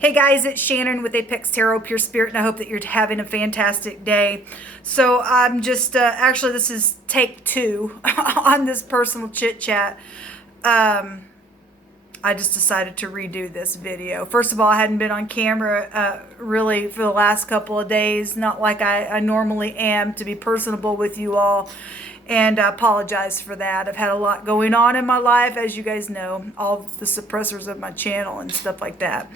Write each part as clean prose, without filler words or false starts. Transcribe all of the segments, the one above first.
Hey guys, it's Shannon with Apex Tarot Pure Spirit, and I hope that you're having a fantastic day. So I'm just, actually this is take 2 on this personal chit chat. I just decided to redo this video. First of all, I hadn't been on camera really for the last couple of days, not like I normally am, to be personable with you all. And I apologize for that. I've had a lot going on in my life, as you guys know, all the suppressors of my channel and stuff like that.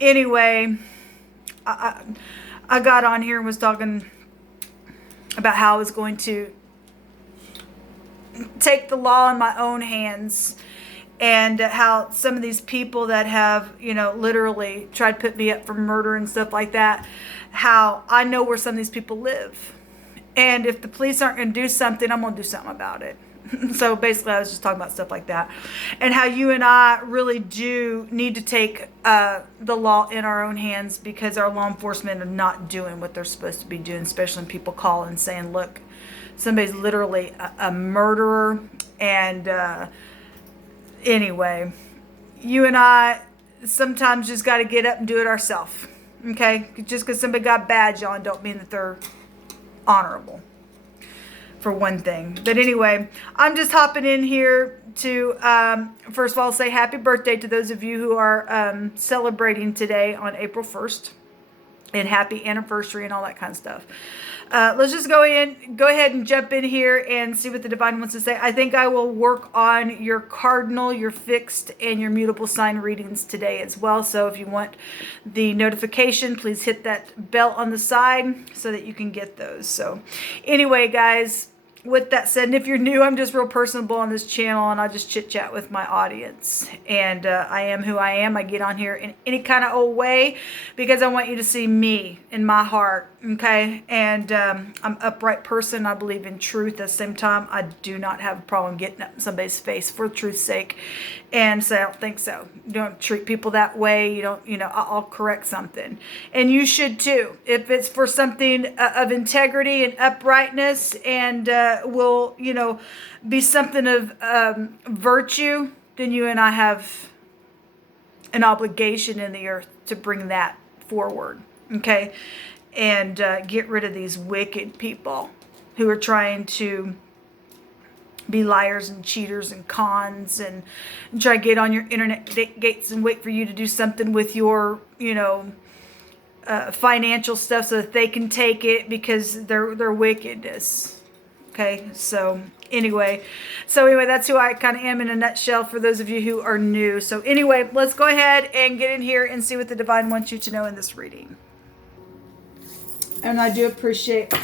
Anyway, I got on here and was talking about how I was going to take the law in my own hands, and how some of these people that have, you know, literally tried to put me up for murder and stuff like that, how I know where some of these people live. And if the police aren't going to do something, I'm going to do something about it. So basically, I was just talking about stuff like that. And how you and I really do need to take the law in our own hands, because our law enforcement are not doing what they're supposed to be doing, especially when people call and saying, look, somebody's literally a murderer. And anyway, you and I sometimes just got to get up and do it ourselves. Okay? Just because somebody got a badge on don't mean that they're honorable, for one thing. But anyway, I'm just hopping in here to first of all say happy birthday to those of you who are celebrating today on April 1st, and happy anniversary and all that kind of stuff. Let's just go ahead and jump in here and see what the divine wants to say. I think I will work on your cardinal, your fixed, and your mutable sign readings today as well. So if you want the notification, please hit that bell on the side so that you can get those. So anyway, guys, with that said, and if you're new, I'm just real personable on this channel, and I just chit chat with my audience. And I am who I am. I get on here in any kind of old way because I want you to see me in my heart, okay? And I'm an upright person. I believe in truth. At the same time, I do not have a problem getting up in somebody's face for truth's sake and say, I don't think so. You don't treat people that way. You don't, you know, I'll correct something. And you should too. If it's for something of integrity and uprightness, and will, you know, be something of virtue, then you and I have an obligation in the earth to bring that forward, okay? And get rid of these wicked people who are trying to be liars and cheaters and cons, and try to get on your internet gates and wait for you to do something with your, you know, financial stuff so that they can take it because they're wickedness. Okay, so anyway, that's who I kind of am in a nutshell for those of you who are new. So anyway, let's go ahead and get in here and see what the divine wants you to know in this reading. And I do appreciate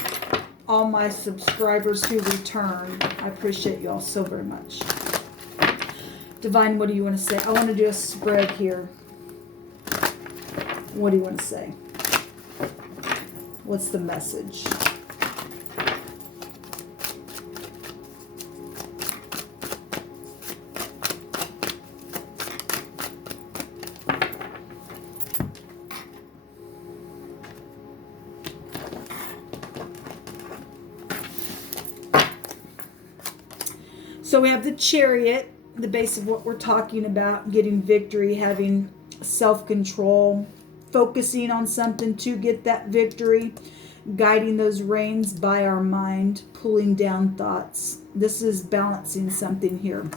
all my subscribers who return. I appreciate you all so very much. Divine, what do you want to say? I want to do a spread here. What do you want to say? What's the message? So we have the Chariot, the base of what we're talking about, getting victory, having self-control, focusing on something to get that victory, guiding those reins by our mind, pulling down thoughts. This is balancing something here.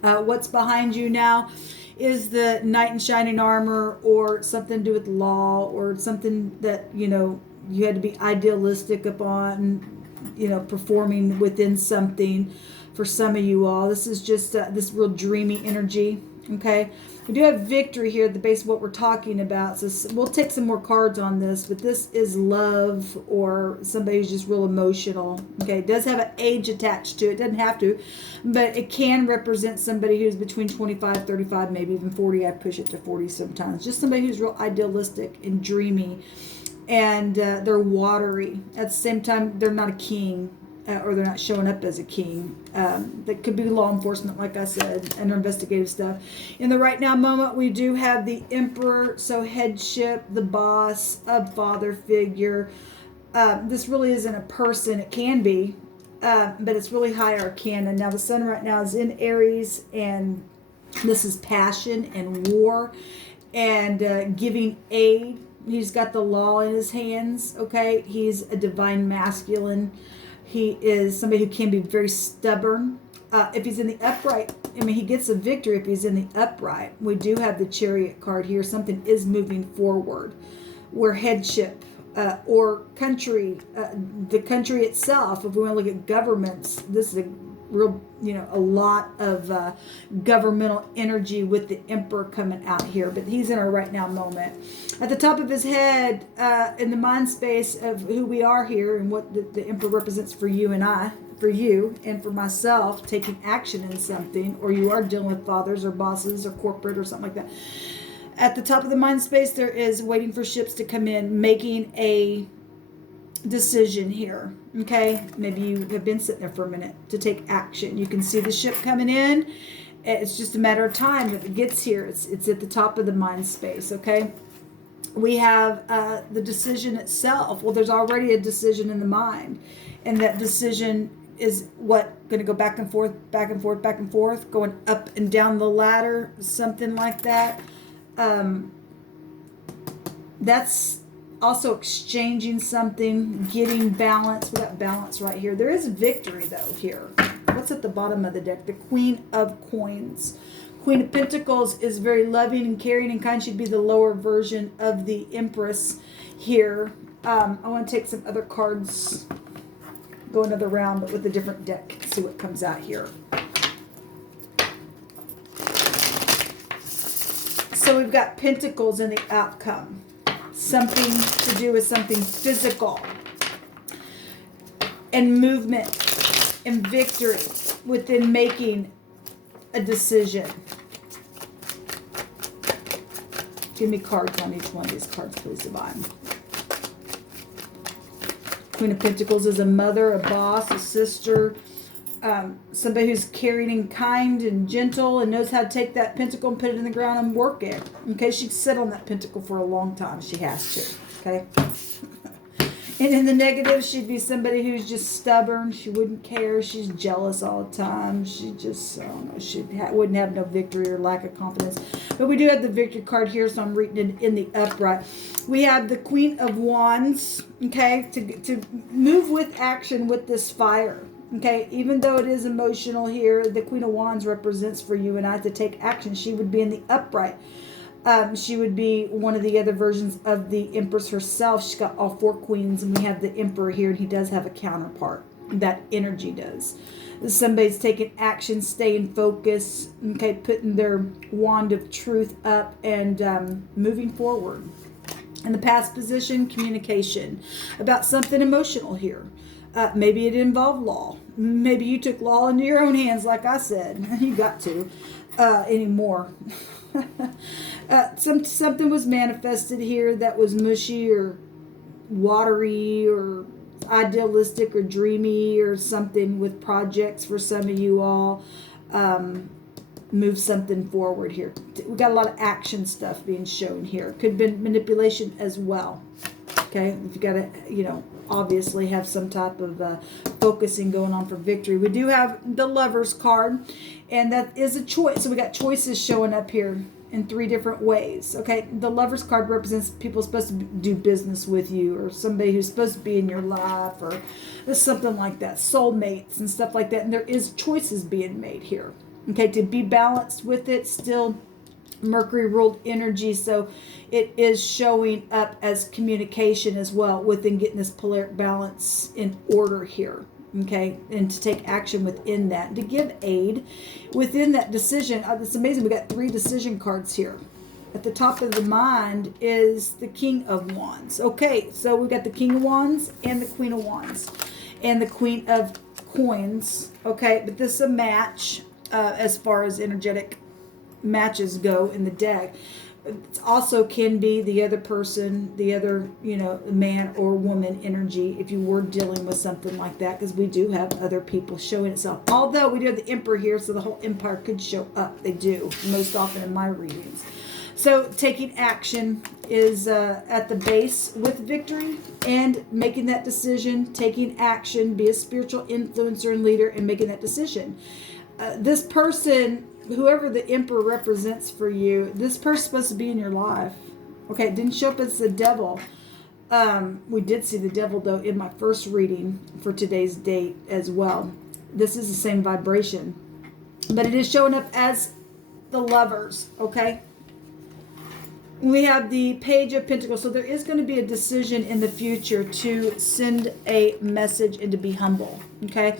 What's behind you now is the knight in shining armor, or something to do with law, or something that, you know, you had to be idealistic upon, you know, performing within something. For some of you all, this is just this real dreamy energy, okay? We do have victory here at the base of what we're talking about, so we'll take some more cards on this, but this is love, or somebody who's just real emotional, okay? It does have an age attached to it. It doesn't have to, but it can represent somebody who's between 25, 35, maybe even 40. I push it to 40 sometimes. Just somebody who's real idealistic and dreamy, and they're watery. At the same time, they're not a king. Or they're not showing up as a king. That could be law enforcement, like I said, and investigative stuff. In the right now moment, we do have the Emperor, so headship, the boss, a father figure. This really isn't a person. It can be, but it's really high arcana. Now, the sun right now is in Aries, and This is passion and war and giving aid. He's got the law in his hands, okay? He's a divine masculine. He is somebody who can be very stubborn. If he's in the upright, I mean, he gets a victory if he's in the upright. We do have the Chariot card here. Something is moving forward where headship or country, the country itself, if we want to look at governments, this is a real, a lot of governmental energy with the Emperor coming out here. But he's in a right now moment. At the top of his head, in the mind space of who we are here and what the Emperor represents for you and I, for you and for myself, taking action in something, or you are dealing with fathers or bosses or corporate or something like that. At the top of the mind space, there is waiting for ships to come in, making a decision here. Okay, maybe you have been sitting there for a minute to take action. You can see the ship coming in. It's just a matter of time if it gets here. It's at the top of the mind space. Okay, we have the decision itself. Well, there's already a decision in the mind, and that decision is what going to go back and forth, back and forth, back and forth, going up and down the ladder, something like that. That's also exchanging something, getting balance. We got balance right here. There is victory though here. What's at the bottom of the deck? The Queen of Coins. Queen of Pentacles is very loving and caring and kind. She'd be the lower version of the Empress here. I want to take some other cards, go another round, but with a different deck. See what comes out here. So we've got Pentacles in the outcome. Something to do with something physical and movement and victory within making a decision. Give me cards on each one of these cards, please, Divine. Queen of Pentacles is a mother, a boss, a sister, somebody who's caring and kind and gentle and knows how to take that pentacle and put it in the ground and work it. Okay, she'd sit on that pentacle for a long time. She has to. Okay. And in the negative, she'd be somebody who's just stubborn. She wouldn't care. She's jealous all the time. She just, I don't know, she wouldn't have no victory or lack of confidence. But we do have the victory card here, so I'm reading it in the upright. We have the Queen of Wands, okay, to move with action with this fire. Okay, even though it is emotional here, the Queen of Wands represents for you and I to take action. She would be in the upright. She would be one of the other versions of the Empress herself. She's got all four queens, and we have the Emperor here, and he does have a counterpart. That energy does. Somebody's taking action, staying focused, okay, putting their wand of truth up and moving forward. In the past position, communication about something emotional here. Maybe it involved law. Maybe you took law into your own hands, like I said. You got to anymore. Something was manifested here that was mushy or watery or idealistic or dreamy or something with projects for some of you all. Move something forward here. We got a lot of action stuff being shown here. Could have been manipulation as well. Okay, if you got to, obviously have some type of focusing going on for victory. We do have the Lovers card, and that is a choice. So we got choices showing up here in three different ways. Okay, the Lovers card represents people supposed to do business with you, or somebody who's supposed to be in your life, or something like that. Soulmates and stuff like that. And there is choices being made here. Okay, to be balanced with it, still Mercury ruled energy, so it is showing up as communication as well within getting this polaric balance in order here. Okay, and to take action within that, to give aid within that decision. It's amazing, we got 3 decision cards here. At the top of the mind is the King of Wands. Okay, so we got the King of Wands and the Queen of Wands and the Queen of Coins. Okay, but this is a match as far as energetic matches go in the deck. It also can be the other person, the other, man or woman energy if you were dealing with something like that, because we do have other people showing itself. Although we do have the Emperor here, so the whole empire could show up. They do, most often in my readings. So taking action is at the base with victory, and making that decision, taking action, be a spiritual influencer and leader, and making that decision. This person whoever the Emperor represents for you, this person's supposed to be in your life. Okay, it didn't show up as the devil. We did see the devil, though, in my first reading for today's date as well. This is the same vibration. But it is showing up as the Lovers, okay? We have the Page of Pentacles. So there is going to be a decision in the future to send a message and to be humble, okay?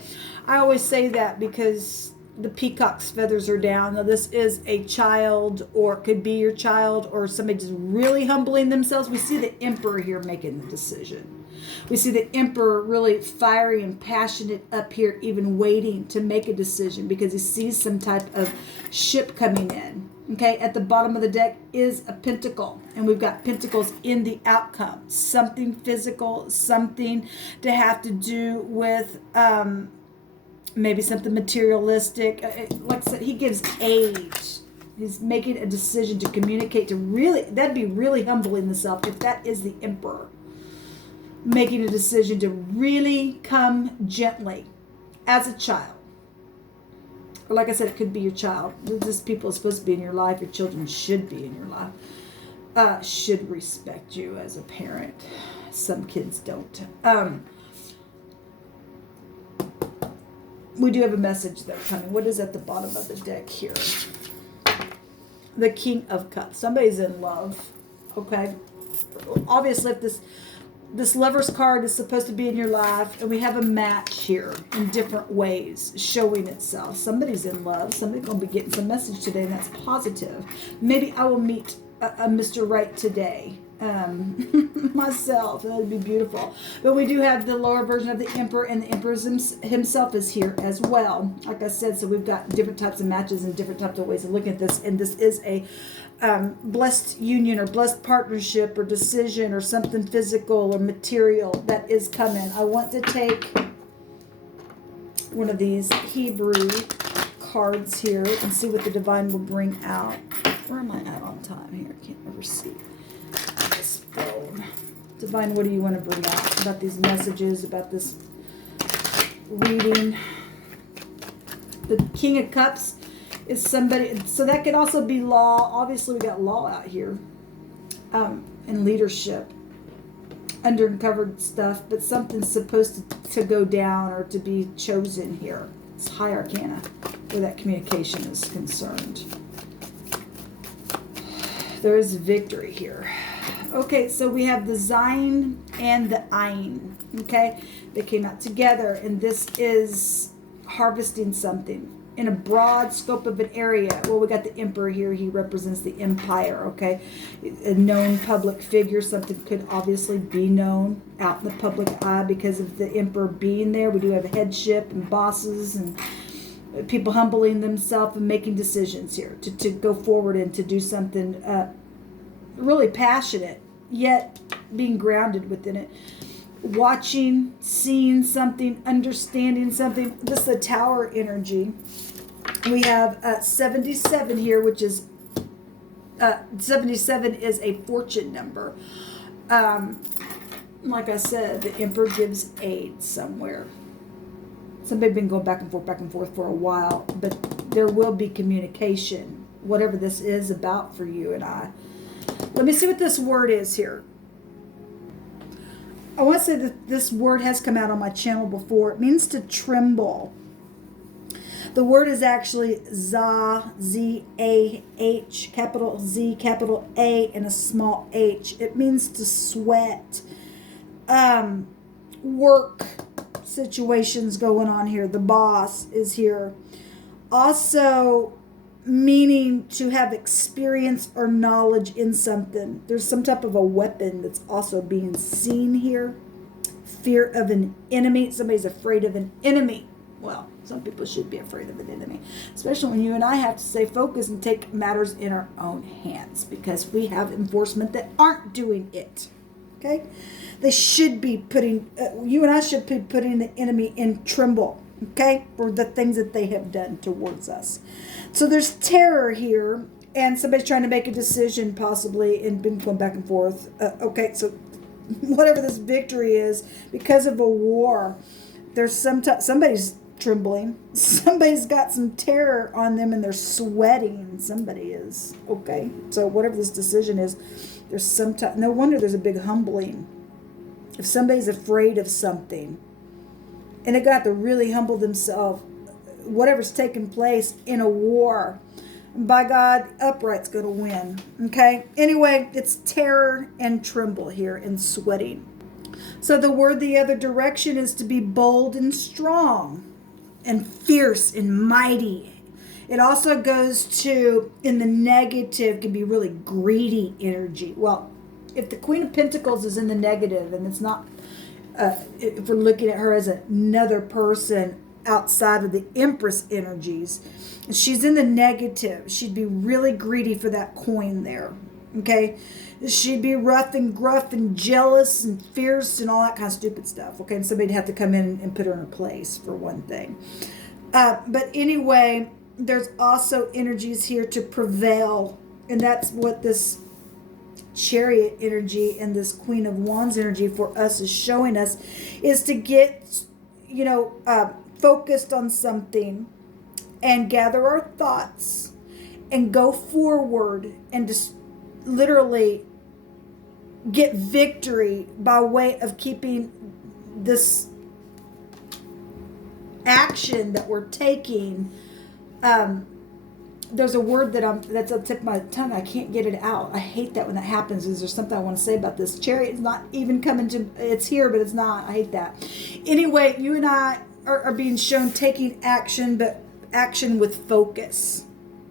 I always say that because the peacock's feathers are down. Now, this is a child, or it could be your child, or somebody just really humbling themselves. We see the Emperor here making the decision. We see the Emperor really fiery and passionate up here, even waiting to make a decision because he sees some type of ship coming in. Okay, at the bottom of the deck is a pentacle, and we've got pentacles in the outcome. Something physical, something to have to do with maybe something materialistic. Like I said, he gives aid. He's making a decision to communicate to really, that'd be really humbling the self if that is the Emperor. Making a decision to really come gently as a child. Or like I said, it could be your child. This people are supposed to be in your life. Your children should be in your life. Should respect you as a parent. Some kids don't. We do have a message though coming. What is at the bottom of the deck here? The King of Cups. Somebody's in love. Okay. Obviously, if this Lover's card is supposed to be in your life, and we have a match here in different ways showing itself. Somebody's in love. Somebody's going to be getting some message today, and that's positive. Maybe I will meet a Mr. Right today. Myself. That would be beautiful. But we do have the lower version of the Emperor, and the Emperor himself is here as well. Like I said, so we've got different types of matches and different types of ways of looking at this, and this is a blessed union or blessed partnership or decision or something physical or material that is coming. I want to take one of these Hebrew cards here and see what the divine will bring out. Where am I at on time here? I can't ever see this phone. Divine, what do you want to bring out about these messages, about this reading? The King of Cups is somebody, so that could also be law. Obviously, we got law out here, and leadership, undercover stuff, but something's supposed to go down or to be chosen here. It's High Arcana where that communication is concerned. There is victory here. Okay, so we have the Zayn and the Ein. Okay, they came out together, and this is harvesting something in a broad scope of an area. Well, we got the Emperor here. He represents the empire, okay? A known public figure. Something could obviously be known out in the public eye because of the Emperor being there. We do have a headship and bosses and people humbling themselves and making decisions here to go forward and to do something really passionate, yet being grounded within it. Watching, seeing something, understanding something. This is the Tower energy. We have 77 here, which is 77 is a fortune number. Like I said, the Emperor gives aid somewhere. Somebody's been going back and forth for a while, but there will be communication, whatever this is about for you and I. Let me see what this word is here. I want to say that this word has come out on my channel before. It means to tremble. The word is actually ZAH, Z-A-H, capital Z, capital A, and a small h. It means to sweat. Work situations going on here. The boss is here. Also meaning to have experience or knowledge in something. There's some type of a weapon that's also being seen here. Fear of an enemy. Somebody's afraid of an enemy. Well, some people should be afraid of an enemy, especially when you and I have to stay focused and take matters in our own hands because we have enforcement that aren't doing it. Okay? They should be putting, you and I should be putting the enemy in tremble, okay, for the things that they have done towards us. So there's terror here, and somebody's trying to make a decision possibly and been going back and forth. Okay, so whatever this victory is, because of a war, there's somebody's trembling. Somebody's got some terror on them and they're sweating. Somebody is. Okay. So whatever this decision is, there's some time. No wonder there's a big humbling. If somebody's afraid of something and they got to really humble themselves, whatever's taking place in a war, by God, upright's going to win. Okay. Anyway, it's terror and tremble here and sweating. So the word the other direction is to be bold and strong and fierce and mighty. It also goes to, in the negative, can be really greedy energy. Well, if the Queen of Pentacles is in the negative, and it's not, if we're looking at her as another person outside of the Empress energies, she's in the negative. She'd be really greedy for that coin there. Okay. She'd be rough and gruff and jealous and fierce and all that kind of stupid stuff. Okay. And somebody'd have to come in and put her in her place, for one thing. But anyway, there's also energies here to prevail. And that's what this Chariot energy and this Queen of Wands energy for us is showing us, is to get, focused on something and gather our thoughts and go forward and just literally get victory by way of keeping this action that we're taking. There's a word that's on the tip of my tongue. I can't get it out. I hate that when that happens. Is there something I want to say about this? Chariot is not even coming to, it's here, but it's not. I hate that. Anyway, you and I are being shown taking action, but action with focus.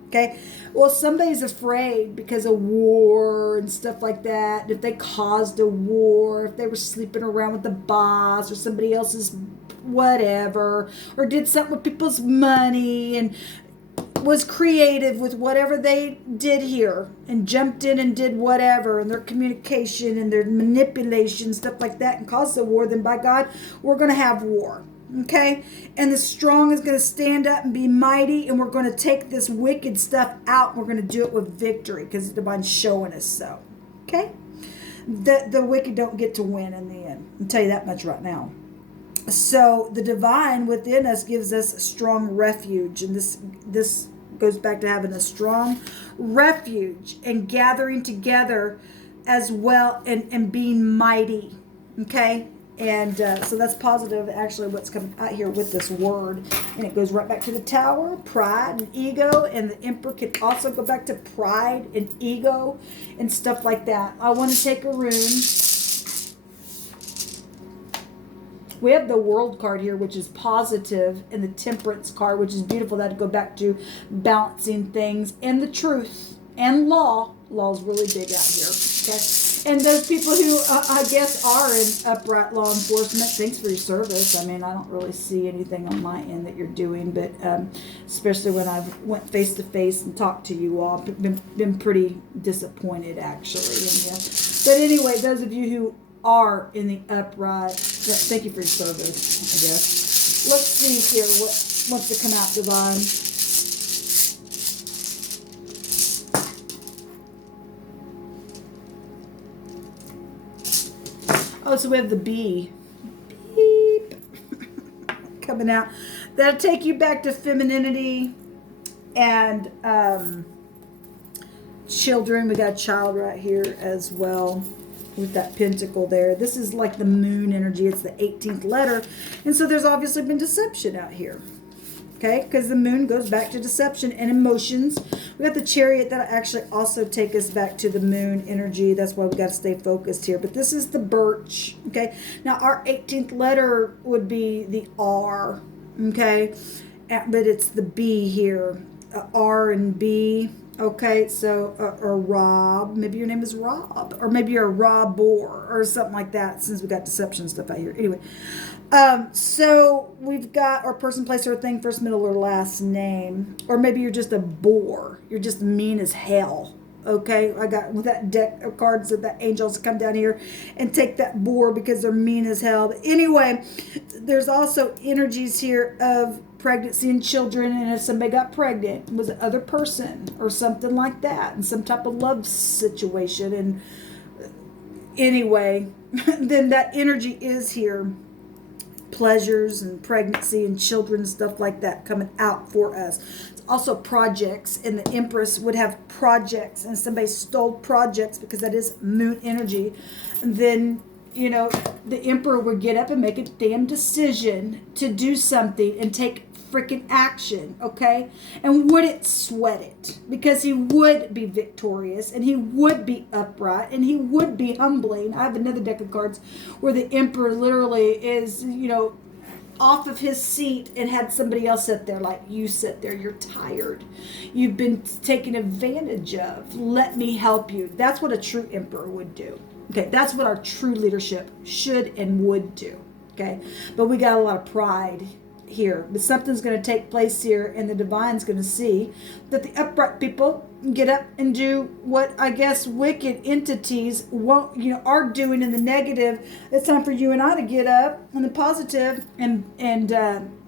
Okay. Well, somebody's afraid because of war and stuff like that. If they caused a war, if they were sleeping around with the boss or somebody else's whatever, or did something with people's money and was creative with whatever they did here and jumped in and did whatever, and their communication and their manipulation, stuff like that, and caused a war, then by God, we're going to have war. Okay, and the strong is going to stand up and be mighty, and we're going to take this wicked stuff out, and we're going to do it with victory because the divine's showing us so. Okay, the wicked don't get to win in the end. I'll tell you that much right now. So the divine within us gives us a strong refuge, and this goes back to having a strong refuge and gathering together as well, and being mighty. Okay. And so that's positive, actually, what's coming out here with this word. And it goes right back to the Tower, pride and ego. And the Emperor can also go back to pride and ego and stuff like that. I want to take a rune. We have the World card here, which is positive, and the Temperance card, which is beautiful. That'd go back to balancing things, and the truth and law. Law's really big out here. Okay. And those people who, I guess, are in upright law enforcement, thanks for your service. I mean, I don't really see anything on my end that you're doing, but especially when I've went face-to-face and talked to you all, been pretty disappointed, actually. And, yeah. But anyway, those of you who are in the upright, thank you for your service, I guess. Let's see here what wants to come out, divine. Oh, so we have the bee. Beep. Coming out. That'll take you back to femininity and children. We got a child right here as well with that pentacle there. This is like the moon energy. It's the 18th letter. And so there's obviously been deception out here. Okay, because the moon goes back to deception and emotions. We got the Chariot that actually also take us back to the moon energy. That's why we got to stay focused here. But this is the birch. Okay, now our 18th letter would be the R. Okay, but it's the B here. R and B. Okay, so, or Rob. Maybe your name is Rob. Or maybe you're a Rob Boar or something like that, since we got deception stuff out here. Anyway. So we've got our person, place, or thing, first, middle, or last name. Or maybe you're just a bore. You're just mean as hell. Okay, I got with that deck of cards of the angels come down here and take that bore because they're mean as hell. But anyway, there's also energies here of pregnancy and children, and if somebody got pregnant, was the other person or something like that, and some type of love situation. And anyway, then that energy is here. pleasures and pregnancy and children and stuff like that coming out for us. It's also projects, and the Empress would have projects, and somebody stole projects because that is moon energy. And then, you know, the Emperor would get up and make a damn decision to do something and take freaking action, okay? And wouldn't sweat it, because he would be victorious, and he would be upright, and he would be humbling. I have another deck of cards where the Emperor literally is, you know, off of his seat and had somebody else sit there. Like, you sit there, you're tired, you've been taken advantage of, let me help you. That's what a true Emperor would do. Okay, that's what our true leadership should and would do. Okay, but we got a lot of pride here. But something's going to take place here, and the Divine's going to see that the upright people get up and do what I guess wicked entities won't, you know, are doing in the negative. It's time for you and I to get up in the positive and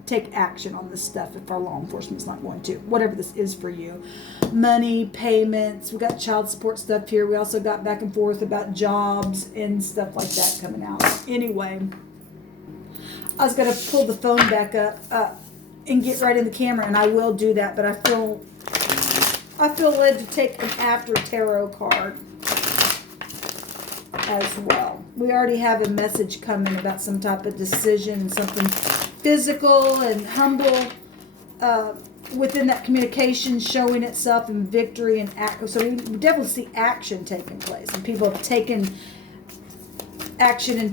take action on this stuff if our law enforcement's not going to. Whatever this is for you. Money, payments. We got child support stuff here. We also got back and forth about jobs and stuff like that coming out. Anyway, I was going to pull the phone back up and get right in the camera, and I will do that, but I feel led to take an after tarot card as well. We already have a message coming about some type of decision and something physical and humble within that communication showing itself in victory and act. So we definitely see action taking place, and people have taken action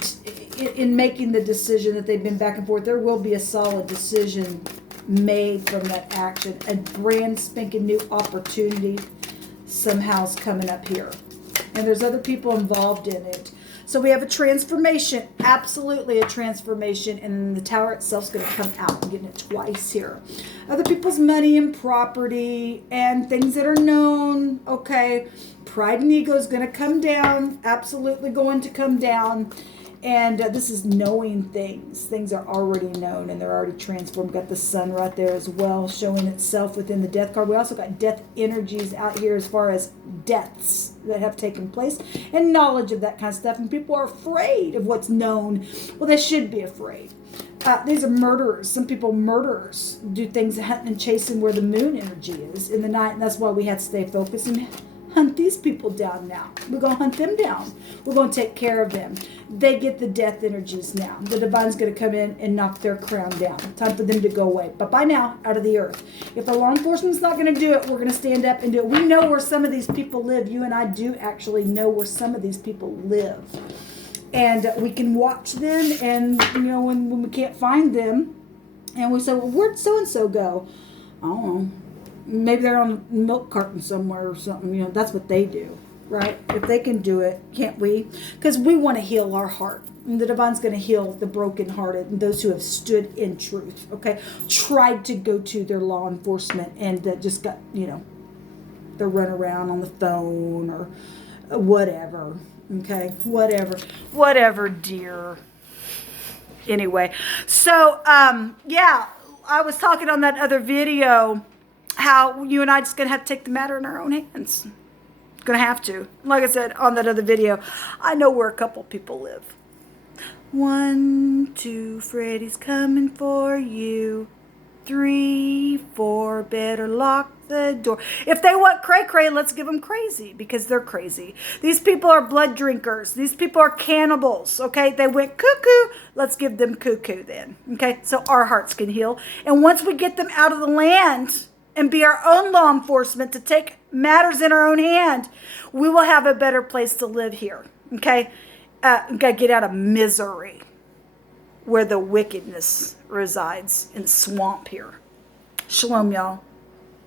in making the decision that they've been back and forth. There will be a solid decision made from that action. A brand spanking new opportunity somehow is coming up here. And there's other people involved in it. So we have a transformation, absolutely a transformation, and the Tower itself is going to come out. I'm getting it twice here. Other people's money and property and things that are known, okay. Pride and ego is going to come down, absolutely going to come down. And this is knowing things. Things are already known, and they're already transformed. Got the sun right there as well, showing itself within the death card. We also got death energies out here as far as deaths that have taken place and knowledge of that kind of stuff. And people are afraid of what's known. Well, they should be afraid. These are murderers. Some people, murderers, do things hunting and chasing where the moon energy is in the night. And that's why we have to stay focused and hunt these people down now. We're going to hunt them down. We're going to take care of them. They get the death energies now. The Divine's going to come in and knock their crown down. Time for them to go away. Bye-bye now, out of the earth. If the law enforcement's not going to do it, we're going to stand up and do it. We know where some of these people live. You and I do actually know where some of these people live. And we can watch them, and, you know, when we can't find them, and we say, well, where'd so-and-so go? I don't know. Maybe they're on a milk carton somewhere or something. You know, that's what they do, right? If they can do it, can't we? Because we want to heal our heart. And the Divine's going to heal the brokenhearted and those who have stood in truth, okay? Tried to go to their law enforcement and just got, you know, they're run around on the phone or whatever, okay? Whatever, dear. Anyway, so, yeah, I was talking on that other video how you and I just going to have to take the matter in our own hands. Going to have to. Like I said on that other video, I know where a couple people live. 1, 2, Freddy's coming for you. 3, 4, better lock the door. If they want cray-cray, let's give them crazy, because they're crazy. These people are blood drinkers. These people are cannibals, okay? They went cuckoo. Let's give them cuckoo then, okay? So our hearts can heal. And once we get them out of the land and be our own law enforcement to take matters in our own hand, we will have a better place to live here, okay? Got to get out of misery where the wickedness resides in the swamp here. Shalom, y'all.